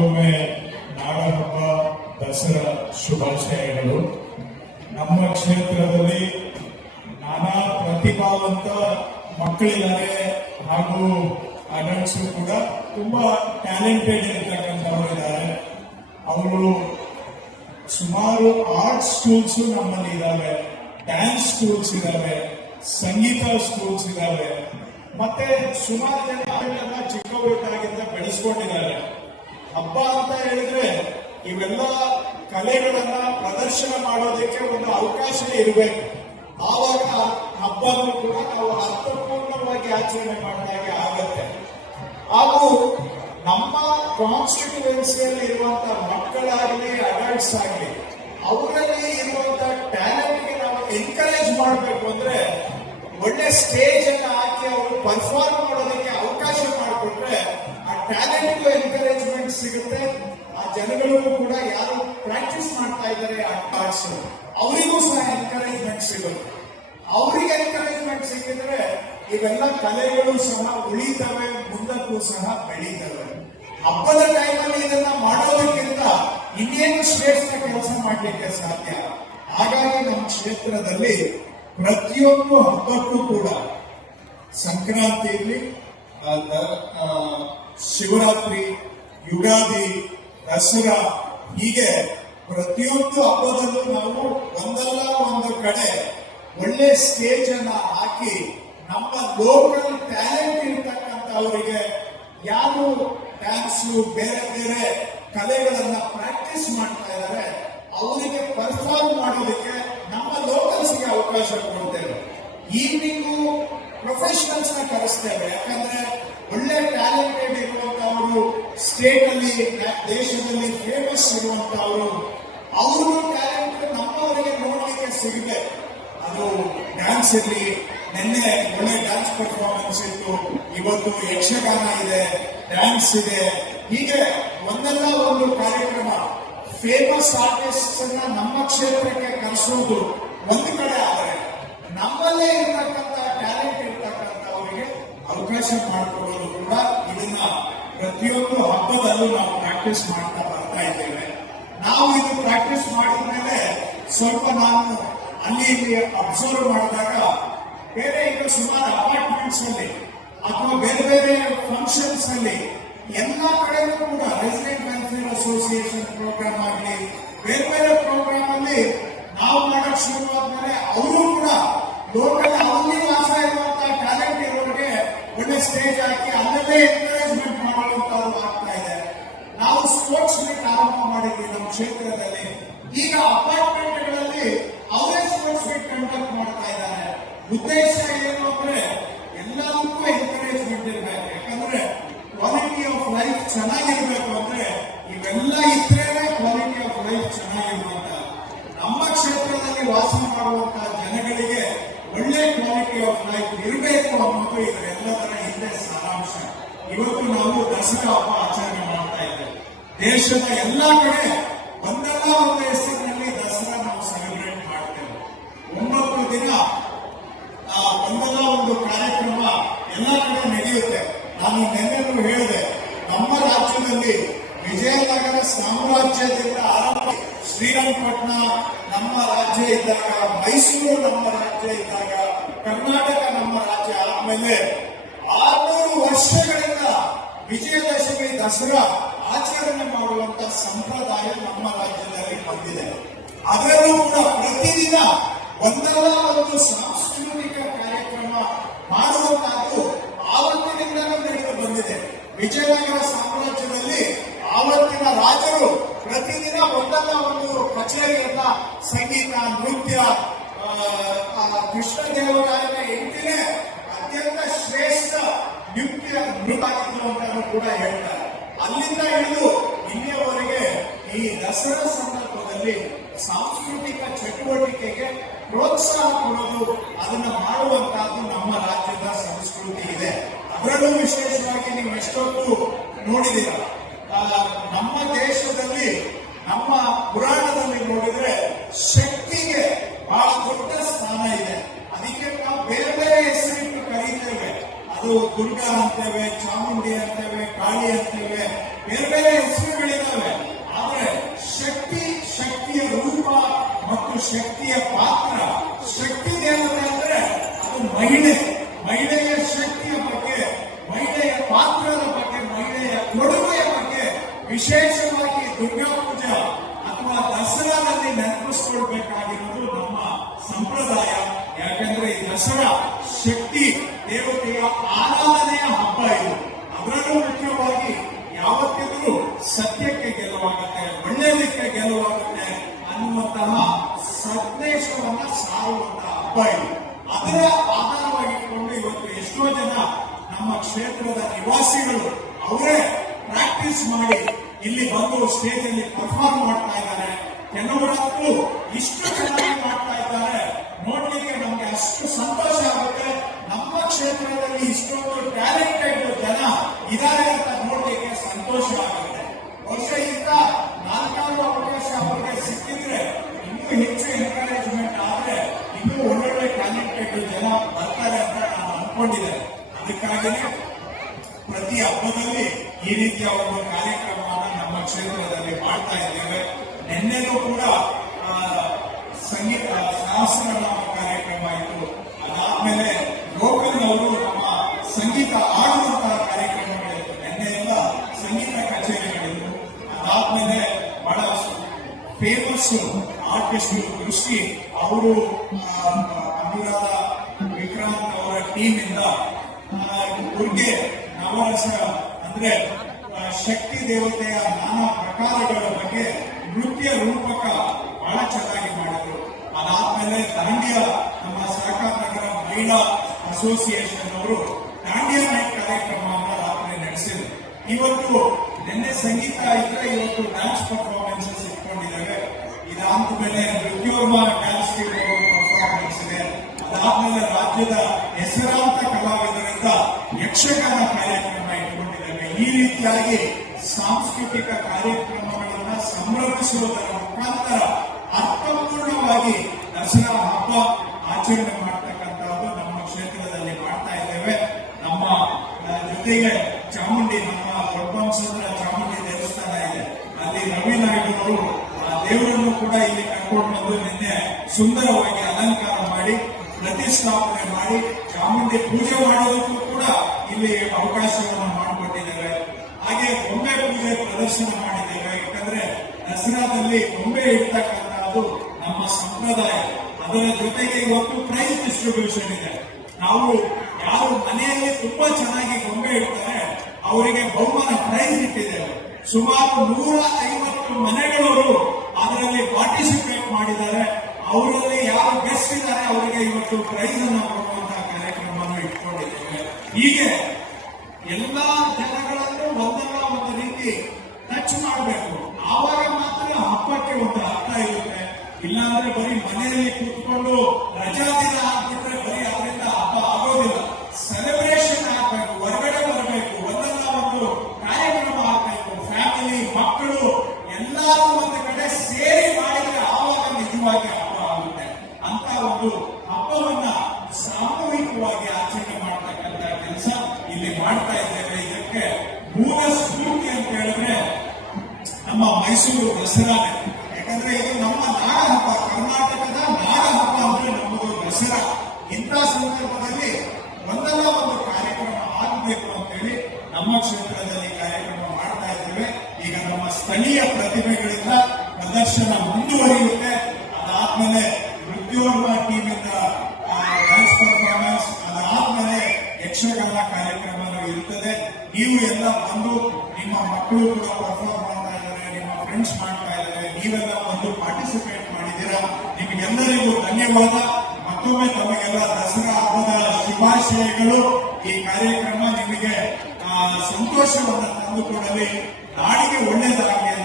ಮತ್ತೊಮ್ಮೆ ನಾಡಹಬ್ಬ ದಸರಾ ಶುಭಾಶಯಗಳು. ನಮ್ಮ ಕ್ಷೇತ್ರದಲ್ಲಿ ನಾನಾ ಪ್ರತಿಭಾವಂತ ಮಕ್ಕಳಿದ್ದಾರೆ ಹಾಗೂ ಅಡಲ್ಟ್ಸ್ ಕೂಡ ತುಂಬಾ ಟ್ಯಾಲೆಂಟೆಡ್ ಇರ್ತಕ್ಕಂಥವ್ರು ಇದ್ದಾರೆ. ಅವರು ಸುಮಾರು ಆರ್ಟ್ ಸ್ಕೂಲ್ಸ್ ನಮ್ಮಲ್ಲಿ ಇದಾವೆ. ಡ್ಯಾನ್ಸ್ ಸ್ಕೂಲ್ಸ್ ಇದಾವೆ. ಸಂಗೀತ ಸ್ಕೂಲ್ಸ್ ಇದಾವೆ. ಮತ್ತೆ ಸುಮಾರು ಜನ ಚಿಕ್ಕವರಿದ್ದಾಗಿಂದ ಬೆಳೆಸ್ಕೊಂಡಿದ್ದಾರೆ. ಹಬ್ಬ ಅಂತ ಹೇಳಿದ್ರೆ ಇವೆಲ್ಲ ಕಲೆಗಳನ್ನ ಪ್ರದರ್ಶನ ಮಾಡೋದಕ್ಕೆ ಒಂದು ಅವಕಾಶ ಇರಬೇಕು. ಆವಾಗ ಹಬ್ಬನೂ ಕೂಡ ನಾವು ಅರ್ಥಪೂರ್ಣವಾಗಿ ಆಚರಣೆ ಮಾಡಿದಾಗೆ ಆಗತ್ತೆ. ಹಾಗೂ ನಮ್ಮ ಕಾನ್ಸ್ಟಿಟ್ಯೂಯೆನ್ಸಿಯಲ್ಲಿ ಇರುವಂತಹ ಮಕ್ಕಳಾಗಲಿ ಅಡಲ್ಟ್ಸ್ ಆಗಲಿ, ಅವರಲ್ಲಿ ಇರುವಂತಹ ಟ್ಯಾಲೆಂಟ್ಗೆ ನಾವು ಎನ್ಕರೇಜ್ ಮಾಡಬೇಕು ಅಂದ್ರೆ ಒಳ್ಳೆ ಸ್ಟೇಜ್ ಸಿಕ್ಕಿದ್ರೆ ಇವೆಲ್ಲ ಕಲೆಗಳು ಸಹ ಉಳಿತವೆ, ಮುಂದಕ್ಕೂ ಸಹ ಬೆಳೀತವೆ. ಹಬ್ಬದ ಟೈಮಲ್ಲಿ ಇದನ್ನ ಮಾಡೋದಕ್ಕಿಂತ ಇನ್ನೇನು ಶ್ರೇಷ್ಠ ಕೆಲಸ ಮಾಡಲಿಕ್ಕೆ ಸಾಧ್ಯ? ಹಾಗಾಗಿ ನಮ್ಮ ಕ್ಷೇತ್ರದಲ್ಲಿ ಪ್ರತಿಯೊಂದು ಹಬ್ಬಕ್ಕೂ ಕೂಡ ಸಂಕ್ರಾಂತಿ ಶಿವರಾತ್ರಿ, ಯುಗಾದಿ, ದಸರಾ, ಹೀಗೆ ಪ್ರತಿಯೊಂದು ಹಬ್ಬದಲ್ಲೂ ನಾವು ಒಂದಲ್ಲ ಒಂದು ಕಡೆ ಒಳ್ಳೆ ಸ್ಟೇಜ್ ಅನ್ನ ಹಾಕಿ ನಮ್ಮ ಲೋಕಲ್ ಟ್ಯಾಲೆಂಟ್ ಇರತಕ್ಕಂಥವರಿಗೆ ಯಾರು ಡ್ಯಾನ್ಸ್ ಬೇರೆ ಬೇರೆ ಕಲೆಗಳನ್ನ ಪ್ರಾಕ್ಟೀಸ್ ಮಾಡ್ತಾ ಇದ್ದಾರೆ ಅವರಿಗೆ ಪರ್ಫಾರ್ಮ್ ಮಾಡೋದಕ್ಕೆ ನಮ್ಮ ಲೋಕಲ್ಸ್ಗೆ ಅವಕಾಶ ಕೊಡ್ತೇವೆ. ಈವ್ನಿಂಗು ಪ್ರೊಫೆಷನಲ್ಸ್ನ ಕರೆಸ್ತೇವೆ, ಯಾಕಂದ್ರೆ ಒಳ್ಳೆ ಟ್ಯಾಲೆಂಟೆಡ್ ಇರುವಂತವರು ಸ್ಟೇಟ್ ಅಲ್ಲಿ, ದೇಶದಲ್ಲಿ ಫೇಮಸ್ ಇರುವಂತವರು ಅವರು ಟ್ಯಾಲೆಂಟ್ ನಮ್ಮವರಿಗೆ ಡ್ಯಾನ್ಸ್ ಇರಲಿ, ನಿನ್ನೆ ಒಳ್ಳೆ ಡ್ಯಾನ್ಸ್ ಪರ್ಫಾರ್ಮೆನ್ಸ್ ಇತ್ತು. ಇವತ್ತು ಯಕ್ಷಗಾನ ಇದೆ, ಡ್ಯಾನ್ಸ್ ಇದೆ. ಹೀಗೆ ಒಂದಲ್ಲ ಒಂದು ಕಾರ್ಯಕ್ರಮ. ಫೇಮಸ್ ಆರ್ಟಿಸ್ಟ್ ಅನ್ನ ನಮ್ಮ ಕ್ಷೇತ್ರಕ್ಕೆ ಕರೆಸೋದು ಒಂದು ಕಡೆ ಆದರೆ ನಮ್ಮಲ್ಲೇ ಇರ್ತಕ್ಕಂಥ ಟ್ಯಾಲೆಂಟ್ ಇರ್ತಕ್ಕಂಥವರಿಗೆ ಅವಕಾಶ ಮಾಡಿಕೊಡೋದು ಕೂಡ ಇದನ್ನ ಪ್ರತಿಯೊಂದು ಹಬ್ಬದಲ್ಲೂ ನಾವು ಪ್ರಾಕ್ಟೀಸ್ ಮಾಡ್ತಾ ಬರ್ತಾ ಇದ್ದೇವೆ. ನಾವು ಇದು ಪ್ರಾಕ್ಟೀಸ್ ಮಾಡಿದ ಮೇಲೆ ಸ್ವಲ್ಪ ನಾನು ಅಲ್ಲಿ ಇಲ್ಲಿ ಅಬ್ಸರ್ವ್ ಮಾಡಿದಾಗ ಬೇರೆ ಈಗ ಸುಮಾರು ಅಪಾರ್ಟ್ಮೆಂಟ್ಸ್ ಅಲ್ಲಿ ಅಥವಾ ಬೇರೆ ಬೇರೆ ಫಂಕ್ಷನ್ಸ್ ಅಲ್ಲಿ ಎಲ್ಲ ಕೂಡ ರೆಸಿಡೆಂಟ್ ವೆಲ್ಫೇರ್ ಅಸೋಸಿಯೇಷನ್ ಪ್ರೋಗ್ರಾಮ್ ಆಗಲಿ, ಬೇರೆ ಬೇರೆ ಪ್ರೋಗ್ರಾಮ್ ಅಲ್ಲಿ ನಾವು ಮಾಡಕ್ ಶುರುವಾದ್ಮೇಲೆ ಅವರು ಕೂಡ ಲೋಕಲ್ ಅಲ್ಲಿ ವಾಸ ಇರುವಂತಹ ಟ್ಯಾಲೆಂಟ್ ಇರೋರಿಗೆ ಒಳ್ಳೆ ಸ್ಟೇಜ್ ಹಾಕಿ ಅಲ್ಲಲ್ಲೇ ಎನ್ಕರೇಜ್ಮೆಂಟ್ ಮಾಡುವಂತದ್ದು ಆಗ್ತಾ ಇದೆ. ನಾವು ಸ್ಪೋರ್ಟ್ಸ್ ಮೀಟ್ ಆರಂಭ ಮಾಡಿದ್ವಿ ನಮ್ಮ ಕ್ಷೇತ್ರದಲ್ಲಿ. ಈಗ ಅಪಾರ್ಟ್ಮೆಂಟ್ಗಳಲ್ಲಿ ಅವರೇ ಸ್ಪೋರ್ಟ್ಸ್ ಮೀಟ್ ಕಂಡಕ್ಟ್ ಮಾಡ್ತಾ ಇದ್ದಾರೆ ಉದ್ದೇಶ ಏನು ಅಂದ್ರೆ ಎಲ್ಲದಕ್ಕೂ ಎನ್ಕರೇಜ್ಮೆಂಟ್ ಇರಬೇಕು ಯಾಕಂದ್ರೆ ಕ್ವಾಲಿಟಿ ಆಫ್ ಲೈಫ್ ಚೆನ್ನಾಗಿರ್ಬೇಕು ಅಂದ್ರೆ ಇವೆಲ್ಲ ಇದ್ರೇನೆ ಕ್ವಾಲಿಟಿ ಆಫ್ ಲೈಫ್ ಚೆನ್ನಾಗಿರುವಂತ ನಮ್ಮ ಕ್ಷೇತ್ರದಲ್ಲಿ ವಾಸ ಮಾಡುವಂತಹ ಜನಗಳಿಗೆ ಒಳ್ಳೆ ಕ್ವಾಲಿಟಿ ಆಫ್ ಲೈಫ್ ಇರಬೇಕು ಅನ್ನೋದು ಇದರೆಲ್ಲದರ ಹಿಂದೆ ಸಾರಾಂಶ. ಇವತ್ತು ನಾವು ದಸರಾ ಹಬ್ಬ ಆಚರಣೆ ಮಾಡ್ತಾ ಇದ್ದೇವೆ. ದೇಶದ ಎಲ್ಲಾ ಕಡೆ ಒಂದಲ್ಲ ಒಂದು ಹೆಸರಿನಲ್ಲಿ ದಸರಾ ನಾವು ಸೆಲೆಬ್ರೇಟ್ ಮಾಡ್ತೇವೆ ಒಂಬತ್ತು ದಿನ ಆ ಒಂದಲ್ಲ ಒಂದು ಕಾರ್ಯಕ್ರಮ ಎಲ್ಲ ಕಡೆ ನಡೆಯುತ್ತೆ ನಾನು ನಿನ್ನೆನೂ ಹೇಳಿದೆ ನಮ್ಮ ರಾಜ್ಯದಲ್ಲಿ ವಿಜಯನಗರ ಸಾಮ್ರಾಜ್ಯದಿಂದ ಆರಂಭ ಶ್ರೀರಂಗಪಟ್ಟಣ ನಮ್ಮ ರಾಜ್ಯ ಇದ್ದಾಗ ಮೈಸೂರು ನಮ್ಮ ರಾಜ್ಯ ಇದ್ದಾಗ ಕರ್ನಾಟಕ ನಮ್ಮ ರಾಜ್ಯ ಆದ್ಮೇಲೆ ಆರ್ನೂರು ವರ್ಷಗಳಿಂದ ವಿಜಯದಶಮಿ ದಸರಾ ಆಚರಣೆ ಮಾಡುವಂತ ಸಂಪ್ರದಾಯ ನಮ್ಮ ರಾಜ್ಯದಲ್ಲಿ ಬಂದಿದೆ. ಅದರಲ್ಲೂ ಕೂಡ ಪ್ರತಿದಿನ ಒಂದಲ್ಲ ಒಂದು ಸಾಂಸ್ಕೃತಿಕ ಕಾರ್ಯಕ್ರಮ ಮಾಡುವಂತಹದ್ದು ಆವತ್ತಿನಿಂದಲೂ ನಡೆದು ಬಂದಿದೆ. ವಿಜಯನಗರ ಸಾಮ್ರಾಜ್ಯದಲ್ಲಿ ಆವತ್ತಿನ ರಾಜರು ಪ್ರತಿದಿನ ಒಂದಲ್ಲ ಒಂದು ಕಚೇರಿಯನ್ನ ಸಂಗೀತ ನೃತ್ಯ ಆ, ಆ ಕೃಷ್ಣ ದೇವರಾಯನ ಹೆಂಡತಿನೇ ಅತ್ಯಂತ ಶ್ರೇಷ್ಠ ನೃತ್ಯ ನೃತ್ಯ ಅಂತಾನು ಕೂಡ ಹೇಳ್ತಾರೆ ಅಲ್ಲಿಂದ ಹಿಡಿದು ಇಲ್ಲಿಯವರೆಗೆ ಈ ದಸರಾ ಸಂದರ್ಭದಲ್ಲಿ ಸಾಂಸ್ಕೃತಿಕ ಚಟುವಟಿಕೆಗೆ ಪ್ರೋತ್ಸಾಹ ಕೊಡೋದು ಅದನ್ನ ಮಾಡುವಂತಹದ್ದು ನಮ್ಮ ರಾಜ್ಯದ ಸಂಸ್ಕೃತಿ ಇದೆ. ಅದರಲ್ಲೂ ವಿಶೇಷವಾಗಿ ನೀವು ಎಷ್ಟೊತ್ತು ನೋಡಿದೀರ ನಮ್ಮ ದೇಶದಲ್ಲಿ ಶಕ್ತಿಯ ಪಾತ್ರ, ಶಕ್ತಿ ದೇವತೆ ಅಂದ್ರೆ ಅದು ಮಹಿಳೆ. ಮಹಿಳೆಯ ಶಕ್ತಿಯ ಬಗ್ಗೆ, ಮಹಿಳೆಯ ಪಾತ್ರದ ಬಗ್ಗೆ, ಮಹಿಳೆಯ ಕೊಡುಗೆಯ ಬಗ್ಗೆ ವಿಶೇಷವಾಗಿ ದುರ್ಗಾ ಪೂಜಾ ಅಥವಾ ದಸರಾದಲ್ಲಿ ನೆನಪಿಸ್ಕೊಳ್ಬೇಕಾಗಿರೋದು ನಮ್ಮ ಸಂಪ್ರದಾಯ. ಯಾಕಂದ್ರೆ ಈ ದಸರಾ ಶಕ್ತಿ ದೇವತೆಯ ಆರಾಧನೆಯ ಹಬ್ಬ ಇದು. ಅದರಲ್ಲೂ ಮುಖ್ಯವಾಗಿ ಯಾವತ್ತಿದ್ರೂ ಸತ್ಯಕ್ಕೆ ಗೆಲುವಾಗುತ್ತೆ, ಒಳ್ಳೆಯದಕ್ಕೆ ಗೆಲುವಾಗುತ್ತೆ ಅನ್ನುವಂತಹ ಸಂದೇಶವನ್ನ ಸಾರುವಂತಹ ಹಬ್ಬ ಇದು ಅದರ ಆಧಾರವಾಗಿಟ್ಕೊಂಡು ಇವತ್ತು ಎಷ್ಟೋ ಜನ ನಮ್ಮ ಕ್ಷೇತ್ರದ ನಿವಾಸಿಗಳು ಅವರೇ ಪ್ರಾಕ್ಟೀಸ್ ಮಾಡಿ ಇಲ್ಲಿ ಬಂದು ಸ್ಟೇಜ್ ಅಲ್ಲಿ ಪರ್ಫಾರ್ಮ್ ಮಾಡ್ತಾ ಇದ್ದಾರೆ ಕೆಲವರಂತೂ ಇಷ್ಟು ಚೆನ್ನಾಗಿ ಮಾಡ್ತಾ ಇದ್ದಾರೆ ನೋಡ್ಲಿಕ್ಕೆ ನಮ್ಗೆ ಅಷ್ಟು ಸಂತೋಷ ಆಗುತ್ತೆ ನಮ್ಮ ಕ್ಷೇತ್ರದಲ್ಲಿ ಇಷ್ಟೊಂದು ಟ್ಯಾಲೆಂಟೆಡ್ ಜನ ಇದ್ದಾರೆ ಅಂತ ನೋಡ್ಲಿಕ್ಕೆ ಸಂತೋಷ ಆಗುತ್ತೆ ವರ್ಷ ಇಂತ ನಾಲ್ಕಾರು ಅವಕಾಶ ಅವರಿಗೆ ಸಿಕ್ಕಿದ್ರೆ ಇನ್ನೂ ಹೆಚ್ಚು ಎನ್ಕರೇಜ್ಮೆಂಟ್ ಆದ್ರೆ ಇನ್ನೂ ಒಳ್ಳೊಳ್ಳೆ ಟ್ಯಾಲೆಂಟೆಡ್ ಜನ ಬರ್ತಾರೆ ಅಂತ ನಾನು ಅನ್ಕೊಂಡಿದ್ದೇನೆ ಅದಕ್ಕಾಗಿ ಪ್ರತಿ ಹಬ್ಬದಲ್ಲಿ ಈ ರೀತಿಯ ಒಂದು ಕಾರ್ಯಕ್ರಮವನ್ನು ನಮ್ಮ ಕ್ಷೇತ್ರದಲ್ಲಿ ಮಾಡ್ತಾ ಇದ್ದೇವೆ ನಿನ್ನೆನೂ ಕೂಡ ಸಂಗೀತ ಸಹಸ್ರನಾಮ ಕಾರ್ಯಕ್ರಮ ಆಯಿತು ಅದಾದ್ಮೇಲೆ ಗೋಕರ್ಣ ಅವರು ನಮ್ಮ ಸಂಗೀತ ಆಡುವಂತಹ ಕಾರ್ಯಕ್ರಮಗಳಿತ್ತು ನಿನ್ನೆಯಿಂದ ಸಂಗೀತ ಕಚೇರಿಗಳಿತ್ತು ಅದಾದ್ಮೇಲೆ ಬಹಳ ಫೇಮಸ್ ಆರ್ಟಿಸ್ಟ್ ಕೃಷಿ ಅವರು ಅನುರಾಧ ವಿಕ್ರಾಂತ್ ಅವರ ಟೀಮ್ ಇಂದ ದುರ್ಗೆ ನವರಸ ಅಂದ್ರೆ ಶಕ್ತಿ ದೇವತೆಯ ನಾನಾ ಪ್ರಕಾರಗಳ ಬಗ್ಗೆ ನೃತ್ಯ ರೂಪಕ ಬಹಳ ಚೆನ್ನಾಗಿ ಮಾಡಿದ್ರು. ಅದಾದ್ಮೇಲೆ ದಾಂಡ್ಯ, ನಮ್ಮ ಸಹಕಾರ ನಗರ ಮಹಿಳಾ ಅಸೋಸಿಯೇಷನ್ ಅವರು ದಾಂಡ್ಯ ನೈಟ್ ಕಾರ್ಯಕ್ರಮವನ್ನು ರಾತ್ರಿ ನಡೆಸಿದ್ರು. ಇವತ್ತು ನಿನ್ನೆ ಸಂಗೀತ ಇದ್ರೆ ಇವತ್ತು ಡ್ಯಾನ್ಸ್ ಪರ್ಫಾರ್ಮೆನ್ಸಸ್ ಇದಾದ ಮೇಲೆ ನೃತ್ಯೋರ್ಮ ಡ್ಯಾನ್ಸ್ ಟೀಮ್ ಅವರು ಪರ್ಫಾರ್ಮೆನ್ಸ್ ಇದೆ. ಅದಾದ್ಮೇಲೆ ರಾಜ್ಯದ ಹೆಸರಾಂತ ಕಲಾವಿದರಿಂದ ಯಕ್ಷಗಾನ ಕಾರ್ಯಕ್ರಮ ಇಟ್ಟುಕೊಂಡಿದ್ದೇವೆ ಈ ರೀತಿಯಾಗಿ ಸಾಂಸ್ಕೃತಿಕ ಕಾರ್ಯಕ್ರಮಗಳನ್ನ ಸಂರಕ್ಷಿಸುವುದರ ಮುಖಾಂತರ ಅರ್ಥಪೂರ್ಣವಾಗಿ ದಸರಾ ಹಬ್ಬ ಆಚರಣೆ ಮಾಡ್ತಕ್ಕಂಥದ್ದು ನಮ್ಮ ಕ್ಷೇತ್ರದಲ್ಲಿ ಮಾಡ್ತಾ ಇದ್ದೇವೆ. ನಮ್ಮ ಜೊತೆಗೆ ಚಾಮುಂಡಿ ನಮ್ಮ ದೊಡ್ಡವಂಶದ ಚಾಮುಂಡಿ ದೇವಸ್ಥಾನ ಇದೆ ಅಲ್ಲಿ ರವಿ ನಾಯ್ಡು ಅವರು ಆ ದೇವರನ್ನು ಕೂಡ ಇಲ್ಲಿ ಕರ್ಕೊಂಡು ಬಂದು ನಿನ್ನೆ ಸುಂದರವಾಗಿ ಅಲಂಕಾರ ಮಾಡಿ, ಪ್ರತಿಷ್ಠಾಪನೆ ಮಾಡಿ, ಚಾಮುಂಡಿ ಪೂಜೆ ಮಾಡೋದಕ್ಕೂ ಕೂಡ ಇಲ್ಲಿ ಅವಕಾಶವನ್ನು ಮಾಡಿಕೊಟ್ಟಿದ್ದಾರೆ. ಹಾಗೆ ಬೊಂಬೆ ಪೂಜೆ ಪ್ರದರ್ಶನ ಮಾಡಿದ್ದೇವೆ ಯಾಕಂದ್ರೆ ದಸರಾದಲ್ಲಿ ಗೊಂಬೆ ಇರ್ತಕ್ಕಂಥದ್ದು ನಮ್ಮ ಸಂಪ್ರದಾಯ. ಅದರ ಜೊತೆಗೆ ಇವತ್ತು ಪ್ರೈಸ್ ಡಿಸ್ಟ್ರಿಬ್ಯೂಷನ್ ಇದೆ. ನಾವು ಯಾರು ಮನೆಯಲ್ಲಿ ತುಂಬಾ ಚೆನ್ನಾಗಿ ಗೊಂಬೆ ಇಡ್ತಾರೆ, ಅವರಿಗೆ ಬಹುಮಾನ ಪ್ರೈಸ್ ಇಟ್ಟಿದ್ದೇವೆ. ಸುಮಾರು ನೂರ ಐವತ್ತು ಮನೆಗಳವರು ಅದರಲ್ಲಿ ಪಾರ್ಟಿಸಿಪೇಟ್ ಮಾಡಿದ್ದಾರೆ. ಅವರಲ್ಲಿ ಯಾರು ಬೆಸ್ಟ್ ಇದ್ದಾರೆ ಅವರಿಗೆ ಇವತ್ತು ಪ್ರೈಸ್ ಅನ್ನು ಕೊಡುವಂತಹ ಕಾರ್ಯಕ್ರಮವನ್ನು ಇಟ್ಕೊಂಡಿದ್ದೇವೆ. ಹೀಗೆ ಎಲ್ಲಾ ಜನಗಳನ್ನು ಒಂದಲ್ಲ ಒಂದು ರೀತಿ ಟಚ್ ಮಾಡಬೇಕು. ಆವಾಗ ಮಾತ್ರ ಹಬ್ಬಕ್ಕೆ ಒಂದು ಅರ್ಥ ಇರುತ್ತೆ. ಇಲ್ಲಾಂದ್ರೆ ಬರೀ ಮನೆಯಲ್ಲಿ ಕೂತ್ಕೊಂಡು ರಜಾ ದಿನ ಮೈಸೂರು ದಸರಾನೇ. ಯಾಕಂದ್ರೆ ಇದು ನಮ್ಮ ನಾಡ ಹಬ್ಬ ಕರ್ನಾಟಕದ ನಾಡ ಹಬ್ಬ ಅಂದ್ರೆ ನಮ್ಮದು ದಸರಾ. ಇಂಥ ಸಂದರ್ಭದಲ್ಲಿ ಒಂದಲ್ಲ ಒಂದು ಕಾರ್ಯಕ್ರಮ ಆಗಬೇಕು ಅಂತೇಳಿ ನಮ್ಮ ಕ್ಷೇತ್ರದಲ್ಲಿ ಕಾರ್ಯಕ್ರಮ ಮಾಡ್ತಾ ಇದ್ದೇವೆ. ಈಗ ನಮ್ಮ ಸ್ಥಳೀಯ ಪ್ರತಿಭೆಗಳಿಂದ ಪ್ರದರ್ಶನ ಮುಂದುವರಿಯುತ್ತೆ. ಫ್ರೆಂಡ್ಸ್ ಮಾಡ್ತಾ ಇದ್ದಾರೆ. ನೀವೆಲ್ಲ ಬಂದು ಪಾರ್ಟಿಸಿಪೇಟ್ ಮಾಡಿದ್ದೀರಾ? ನಿಮಗೆಲ್ಲರಿಗೂ ಧನ್ಯವಾದ. ಮತ್ತೊಮ್ಮೆ ತಮಗೆಲ್ಲ ದಸರಾ ಹಬ್ಬದ ಶುಭಾಶಯಗಳು. ಈ ಕಾರ್ಯಕ್ರಮ ನಿಮಗೆ ಸಂತೋಷವನ್ನು ತಂದುಕೊಡಲಿ. ನಾಡಿಗೆ ಒಳ್ಳೆಯದಾಗಲಿ